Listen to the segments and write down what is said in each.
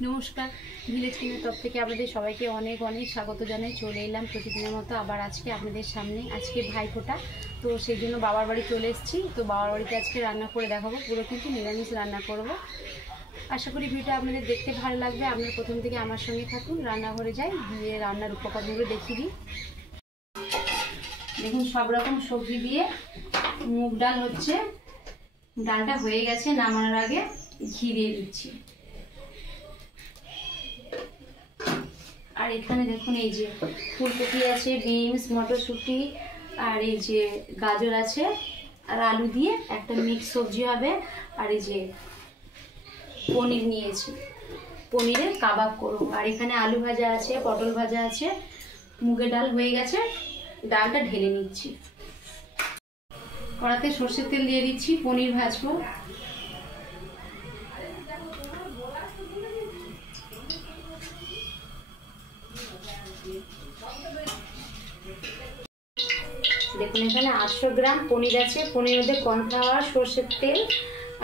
নমস্কার, ভিলেজ কিনের তরফ থেকে আপনাদের সবাইকে অনেক অনেক স্বাগত জানাই। চলে এলাম প্রতিদিনের মতো আবার আজকে আপনাদের সামনে। আজকে ভাইফোঁটা, তো সেই জন্য বাবার বাড়ি চলে এসেছি। তো বাবার বাড়িতে আজকে রান্না করে দেখাবো, পুরো কিন্তু নিরামিষ রান্না করব। আশা করি ভিডিওটা আপনাদের দেখতে ভালো লাগবে। আপনারা প্রথম থেকে আমার সঙ্গে থাকুন। রান্নাঘরে যাই, গিয়ে রান্নার উপকরণগুলো দেখিয়ে দিই। দেখুন, সব রকম সবজি দিয়ে মুগ ডাল হচ্ছে। ডালটা হয়ে গেছে, নামানোর আগে ঘি দিয়ে দিচ্ছি। আর এখানে দেখুন, এই যে ফুলকপি আছে, বিনস, মটরশুঁটি, আর এই যে গাজর আছে, আর আলু দিয়ে একটা মিক্স সবজি হবে। আর এই যে পনির নিয়েছি, পনিরের কাবাব করব। আর এখানে আলু ভাজা আছে, পটল ভাজা আছে, মুগের ডাল হয়ে গেছে। ডালটা ঢেলে নিচ্ছি। কড়াতে সর্ষের তেল দিয়ে দিচ্ছি, পনির ভাজবো। দেখুন, এখানে 800 গ্রাম পনির আছে। পনির মধ্যে কর্নফ্লাওয়ার, সর্ষের তেল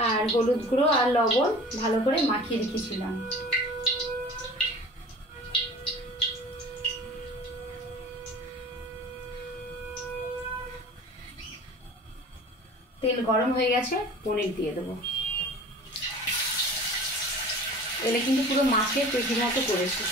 আর হলুদ গুঁড়ো আর লবণ ভালো করে মাখিয়ে রেখেছিলাম। তেল গরম হয়ে গেছে, পনির দিয়ে দেবো। এলে কিন্তু পুরো মাছের পেটির মতো করেছি।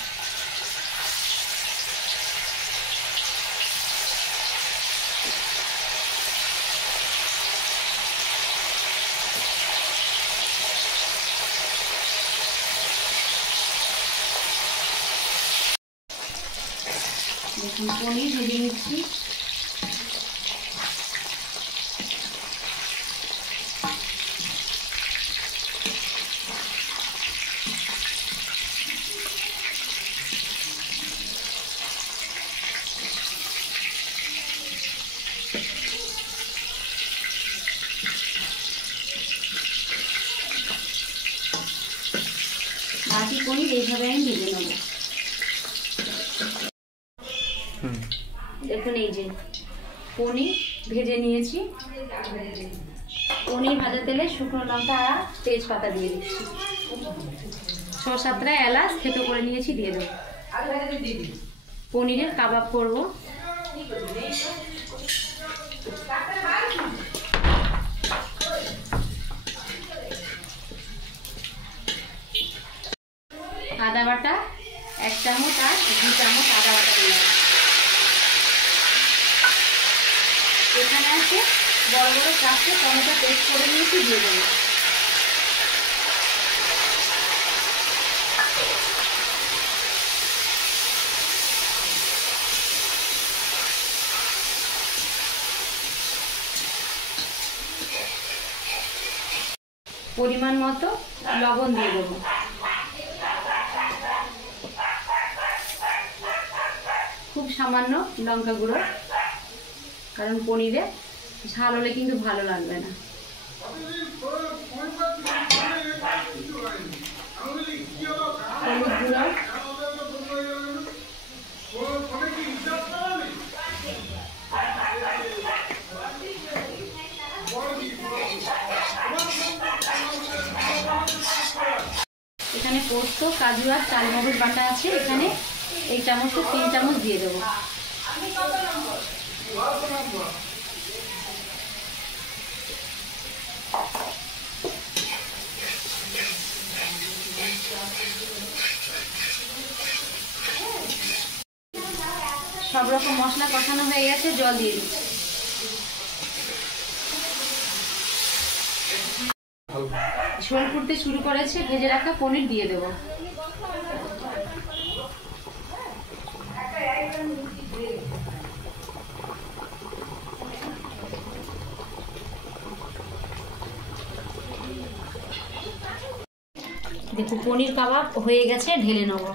দেখুন, পনির ভেজে নিচ্ছি। বাকি পনির এইভাবে আমি ভেজে নেব। দেখুন, এই যে পনির ভেজে নিয়েছি। পনির ভাজা তেলে শুকনো লঙ্কা আর তেজপাতা দিয়ে দিচ্ছি। 6-7টা এলাচ থেতো করে নিয়েছি, দিয়ে দেবো। পনিরের কাবাব করব। আদা বাটা 1 চামচ আর 2 চামচ আদা বাটা দিলাম। এখানে আছে বড় বড় 4টে টমেটো পেস্ট করে নিয়েছি, দিয়ে দেবো। পরিমাণ মতো লবণ দিয়ে দেবো। খুব সামান্য লঙ্কা গুঁড়ো, কারণ পনিরে ঝাল হলে কিন্তু ভালো লাগবে না। হলুদ গুঁড়ো, এখানে পোস্ত, কাজু আর চালমগজ বাটা আছে। এখানে এই চামচে 3 চামচ দিয়ে দেবো। সব রকম মশলা কষানো হয়ে গেছে, জল দিয়ে দিচ্ছি। ঝোল ফুটতে শুরু করেছে, ভেজে রাখা পনির দিয়ে দেব। দেখুন, পনির কাবাব হয়ে গেছে, ঢেলে নেব।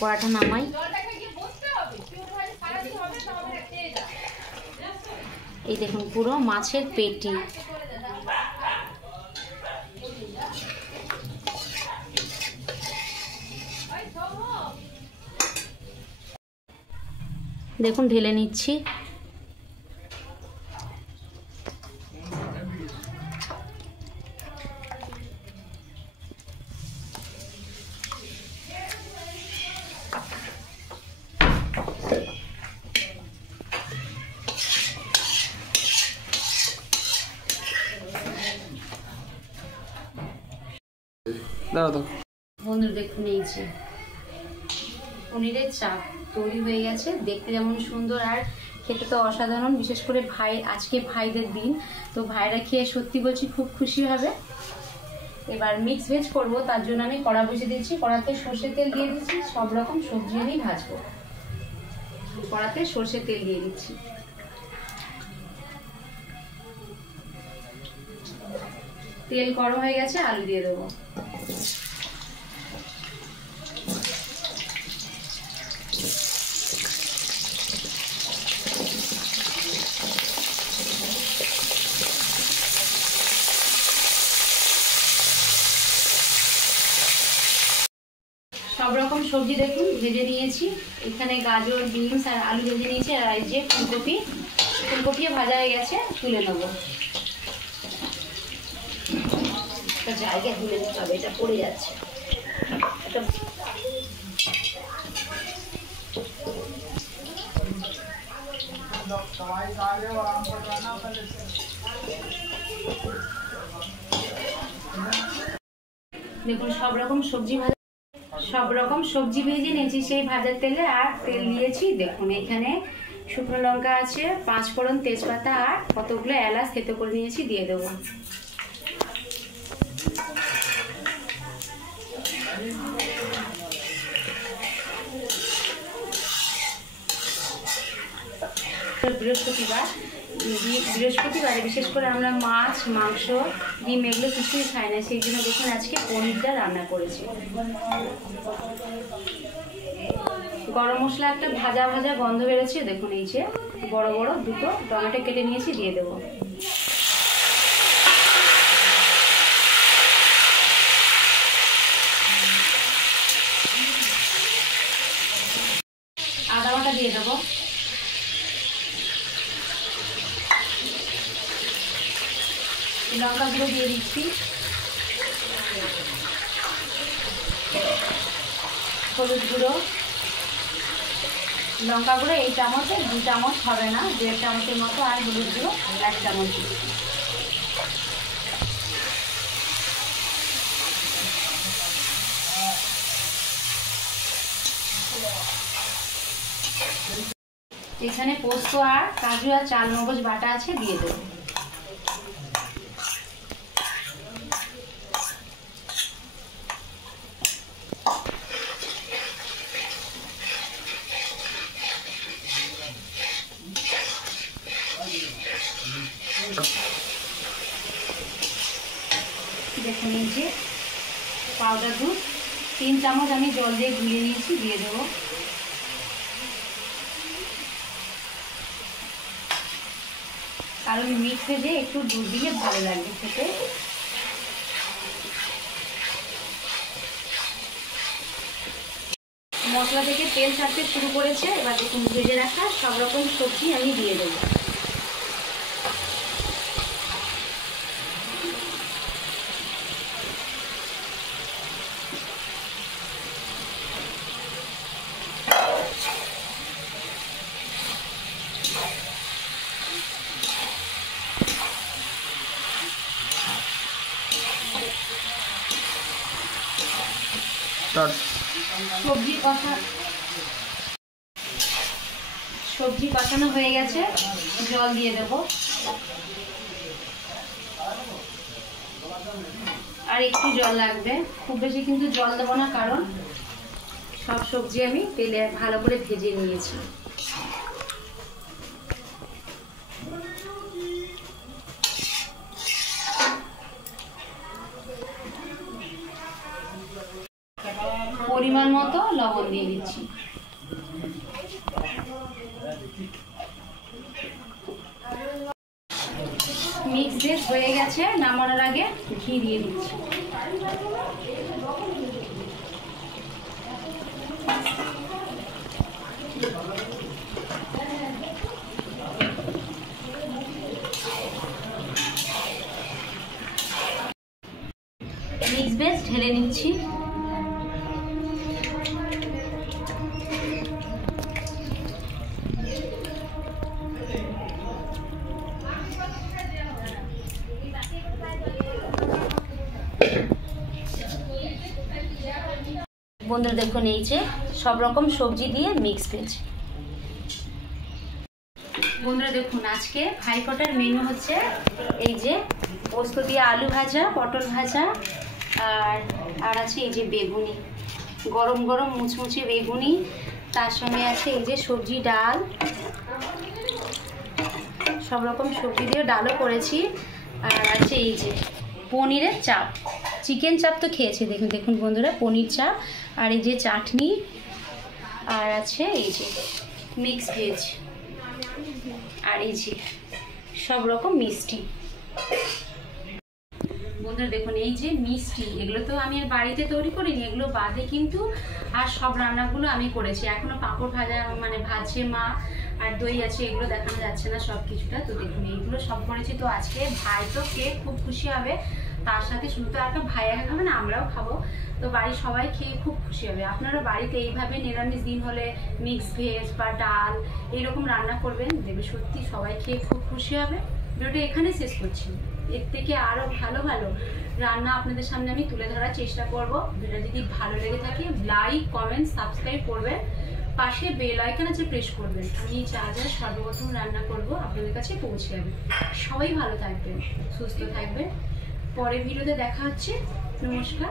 কড়াটা নামাই। এই দেখুন, পুরো মাছের পেটি। দেখুন, ঢেলে নিচ্ছি। বন্ধুরা দেখুন এই যে পনিরের চাপ তৈরি হয়ে গেছে, দেখতে যেমন সুন্দর আর খেতে তো অসাধারণ। বিশেষ করে আজকে ভাইদের দিন, তো ভাইরা খেয়ে সত্যি বলছি খুব খুশি হবে। এবার মিক্স ভেজ করবো, তার জন্য আমি কড়া বসিয়ে দিচ্ছি। কড়াতে সর্ষের তেল দিয়ে দিচ্ছি, সব রকম সবজি আমি ভাজবো। কড়াতে সর্ষের তেল দিয়ে দিচ্ছি। তেল গরম হয়ে গেছে, আলু দিয়ে দেবো। সব রকম সবজি দেখুন ভেজে নিয়েছি। এখানে গাজর, বিনস আর আলু ভেজে নিয়েছি। আর এই যে ফুলকপিও ভাজা হয়ে গেছে, তুলে নেব। একটা জায়গায় তুলে নিতে হবে, এটা পড়ে যাচ্ছে। দেখুন সব রকম সবজি ভেজে নিয়েছি সেই ভাজার তেলে, আর তেল দিয়েছি। দেখুন এখানে শুকনো লঙ্কা আছে, 5 ফোড়ন, তেজপাতা আর কতগুলো এলাচ থেতো করে নিয়েছি, দিয়ে দেবো। বৃহস্পতিবারে বিশেষ করে আমরা মাছ, মাংস, ডিম এগুলো কিছুই খাই না, সেই জন্য দেখুন আজকে পনিরটা রান্না করেছি। গরম মশলা একটা ভাজা ভাজা গন্ধ বেরোচ্ছে। দেখুন এই যে বড় বড় দুটো টমেটো কেটে নিয়েছি, দিয়ে দেবো। আদা বাটা দিয়ে দেবো। লঙ্কা গুঁড়ো দিয়ে দিচ্ছি, হলুদ গুঁড়ো, লঙ্কা গুঁড়ো এই চামচে 2 চামচ হবে না, 1.5 চামচের মতো, আর হলুদ গুঁড়ো 1 চামচ। এখানে পোস্ত আর কাজু আর চালমগজ বাটা আছে, দিয়ে দেবো। দেখুন এই যে পাউডার দুধ 3 চামচ আমি জল দিয়ে গুলিয়ে নিয়েছি, দিয়ে দেবো। কারণ মিক্স ভেজে একটু দুধ দিলে ভালো লাগবে খেতে। মশলা থেকে তেল ছাড়তে শুরু করেছে। এবার দেখুন ভেজে রাখা সব রকম সবজি আমি দিয়ে দেবো। সবজি কষানো হয়ে গেছে, জল দিয়ে দেব। আর একটু জল লাগবে, খুব বেশি কিন্তু জল দেবো না, কারণ সব সবজি আমি তেলে ভালো করে ভেজে নিয়েছি। পরিমাণ মতো লবণ দিয়ে দিচ্ছি। মিক্স ভেজ হয়ে গেছে, নামানোর আগে ঘি দিয়ে দিচ্ছি। মিক্স ভেজ ঢেলে নিচ্ছি। বন্ধুরা দেখুন এই যে সব রকম সবজি দিয়ে মিক্স ভেজ। বন্ধুরা দেখুন আজকে ভাইফোঁটার মেনু হচ্ছে এই যে পোস্ত দিয়ে আলু ভাজা, পটল ভাজা, আর আছে এই যে বেগুনি, গরম গরম মুচমুচে বেগুনি, তার সঙ্গে আছে এই যে সবজি ডাল, সব রকম সবজি দিয়ে ডালও করেছি, আর আছে এই যে পনিরের চাপ, চিকেন চাপ তো খেয়েছি দেখুন দেখুন বন্ধুরা, পনির চাপ, আর এই যে চাটনি, আর আছে এই যে মিক্স ভেজ, আর এই যে সব রকম মিষ্টি। বন্ধুরা দেখুন এই যে মিষ্টি, এগুলো তো আমি আর বাড়িতে তৈরি করিনি, এগুলো বাদে কিন্তু আর সব রান্নাগুলো আমি করেছি। এখনো পাঁপড় ভাজা মানে ভাজছে মা, আর দই আছে, এগুলো দেখানো যাচ্ছে না সব কিছুটা। তো দেখুন এইগুলো সব করেছি। তো আজকে ভাই তো খেয়ে খুব খুশি হবে, তার সাথে শুধু তো একটা ভাই একা খাবে না, আমরাও খাবো। তো বাড়ির সবাই খেয়ে খুব খুশি হবে। আপনারা বাড়িতে এইভাবে নিরামিষ দিন হলে মিক্স ভেজ বা ডাল এইরকম রান্না করবেন, দেখবে সত্যি সবাই খেয়ে খুব খুশি হবে। ভিডিওটা এখানে শেষ করছি, এর থেকে আরও ভালো ভালো রান্না আপনাদের সামনে আমি তুলে ধরার চেষ্টা করব। ভিডিওটা যদি ভালো লেগে থাকে লাইক, কমেন্ট, সাবস্ক্রাইব করবেন, পাশে বেল আইকন আছে প্রেস করবেন। আমি যা যা সর্বপ্রথম রান্না করব আপনাদের কাছে পৌঁছে যাবে। সবাই ভালো থাকবেন, সুস্থ থাকবেন। পরের ভিডিওতে দেখা হচ্ছে। নমস্কার।